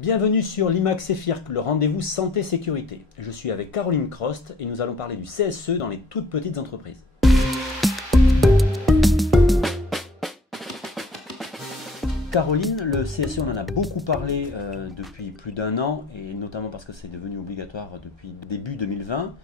Bienvenue sur l'IMAX EFIRC, le rendez-vous santé-sécurité. Je suis avec Caroline Crost et nous allons parler du CSE dans les toutes petites entreprises. Caroline, le CSE, on en a beaucoup parlé depuis plus d'un an, et notamment parce que c'est devenu obligatoire depuis début 2020.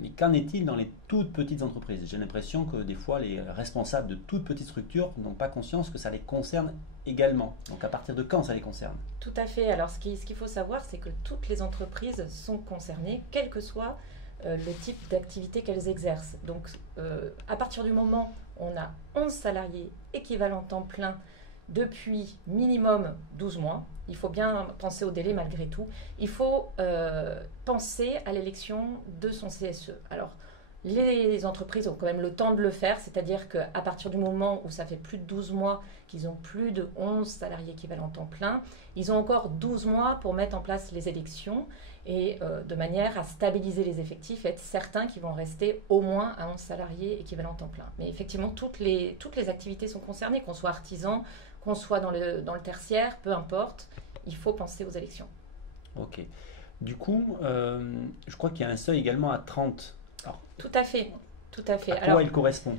Mais qu'en est-il dans les toutes petites entreprises? J'ai l'impression que des fois, les responsables de toutes petites structures n'ont pas conscience que ça les concerne également. Donc à partir de quand ça les concerne? Tout à fait. Alors ce qu'il faut savoir, c'est que toutes les entreprises sont concernées, quel que soit le type d'activité qu'elles exercent. Donc à partir du moment où on a 11 salariés équivalents temps plein depuis minimum 12 mois, il faut bien penser au délai malgré tout, il faut penser à l'élection de son CSE. Alors, les entreprises ont quand même le temps de le faire, c'est-à-dire qu'à partir du moment où ça fait plus de 12 mois qu'ils ont plus de 11 salariés équivalents temps plein, ils ont encore 12 mois pour mettre en place les élections et de manière à stabiliser les effectifs et être certains qu'ils vont rester au moins à 11 salariés équivalents temps plein. Mais effectivement, toutes les activités sont concernées, qu'on soit artisan, qu'on soit dans le tertiaire, peu importe, il faut penser aux élections. Ok. Du coup, je crois qu'il y a un seuil également à 30. Alors, tout à fait. À quoi il correspond?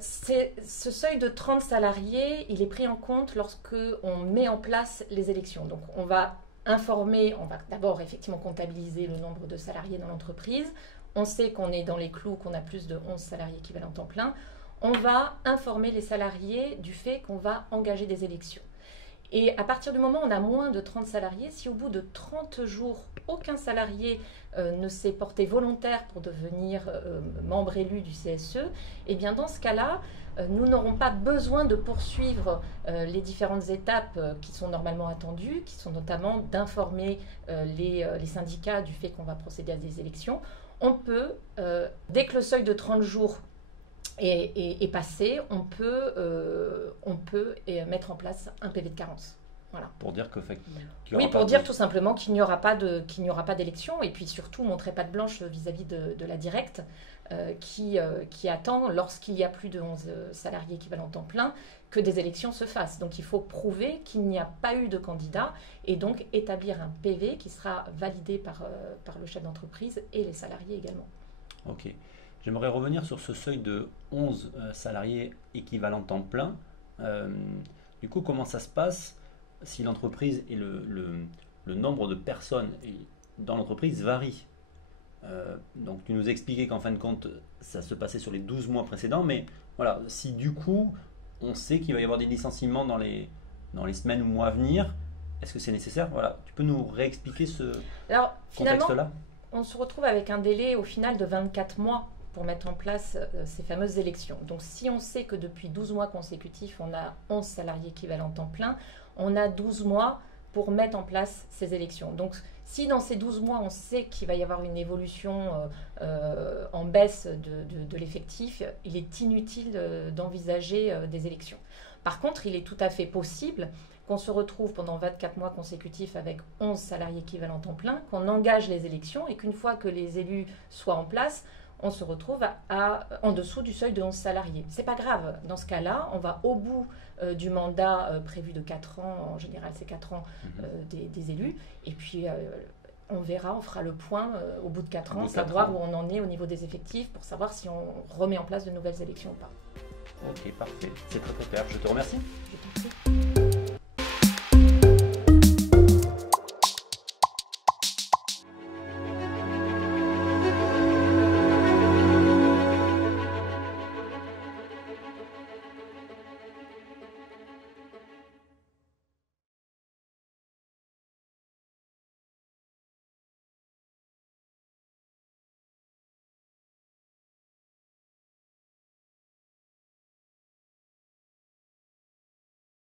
Ce seuil de 30 salariés, il est pris en compte lorsque on met en place les élections. Donc on va informer, on va d'abord effectivement comptabiliser le nombre de salariés dans l'entreprise. On sait qu'on est dans les clous, qu'on a plus de 11 salariés équivalents temps plein. On va informer les salariés du fait qu'on va engager des élections. Et à partir du moment où on a moins de 30 salariés, si au bout de 30 jours, aucun salarié ne s'est porté volontaire pour devenir membre élu du CSE, eh bien dans ce cas-là, nous n'aurons pas besoin de poursuivre les différentes étapes qui sont normalement attendues, qui sont notamment d'informer les syndicats du fait qu'on va procéder à des élections. On peut, dès que le seuil de 30 jours est passé, on peut mettre en place un PV de carence. Voilà. Pour dire que oui, pour dire tout simplement qu'il n'y aura pas d'élection et puis surtout montrer patte blanche vis-à-vis de la directe qui attend, lorsqu'il y a plus de 11 salariés équivalents temps plein, que des élections se fassent. Donc il faut prouver qu'il n'y a pas eu de candidat et donc établir un PV qui sera validé par le chef d'entreprise et les salariés également. Ok. J'aimerais revenir sur ce seuil de 11 salariés équivalents temps plein. Du coup, comment ça se passe si l'entreprise et le nombre de personnes dans l'entreprise varie? Donc, tu nous expliquais qu'en fin de compte, ça se passait sur les 12 mois précédents. Mais voilà, si du coup, on sait qu'il va y avoir des licenciements dans les semaines ou mois à venir, est-ce que c'est nécessaire? Voilà, tu peux nous réexpliquer ce contexte-là? On se retrouve avec un délai au final de 24 mois pour mettre en place ces fameuses élections. Donc si on sait que depuis 12 mois consécutifs, on a 11 salariés équivalents temps plein, on a 12 mois pour mettre en place ces élections. Donc si dans ces 12 mois, on sait qu'il va y avoir une évolution en baisse de l'effectif, il est inutile d'envisager des élections. Par contre, il est tout à fait possible qu'on se retrouve pendant 24 mois consécutifs avec 11 salariés équivalents temps plein, qu'on engage les élections et qu'une fois que les élus soient en place, on se retrouve en dessous du seuil de 11 salariés. C'est pas grave. Dans ce cas-là, on va au bout du mandat prévu de 4 ans, en général c'est 4 ans des élus, et puis on verra, on fera le point au bout de 4 ans, savoir où on en est au niveau des effectifs, pour savoir si on remet en place de nouvelles élections ou pas. Ok, parfait. C'est très clair. Je te remercie. Je t'en prie.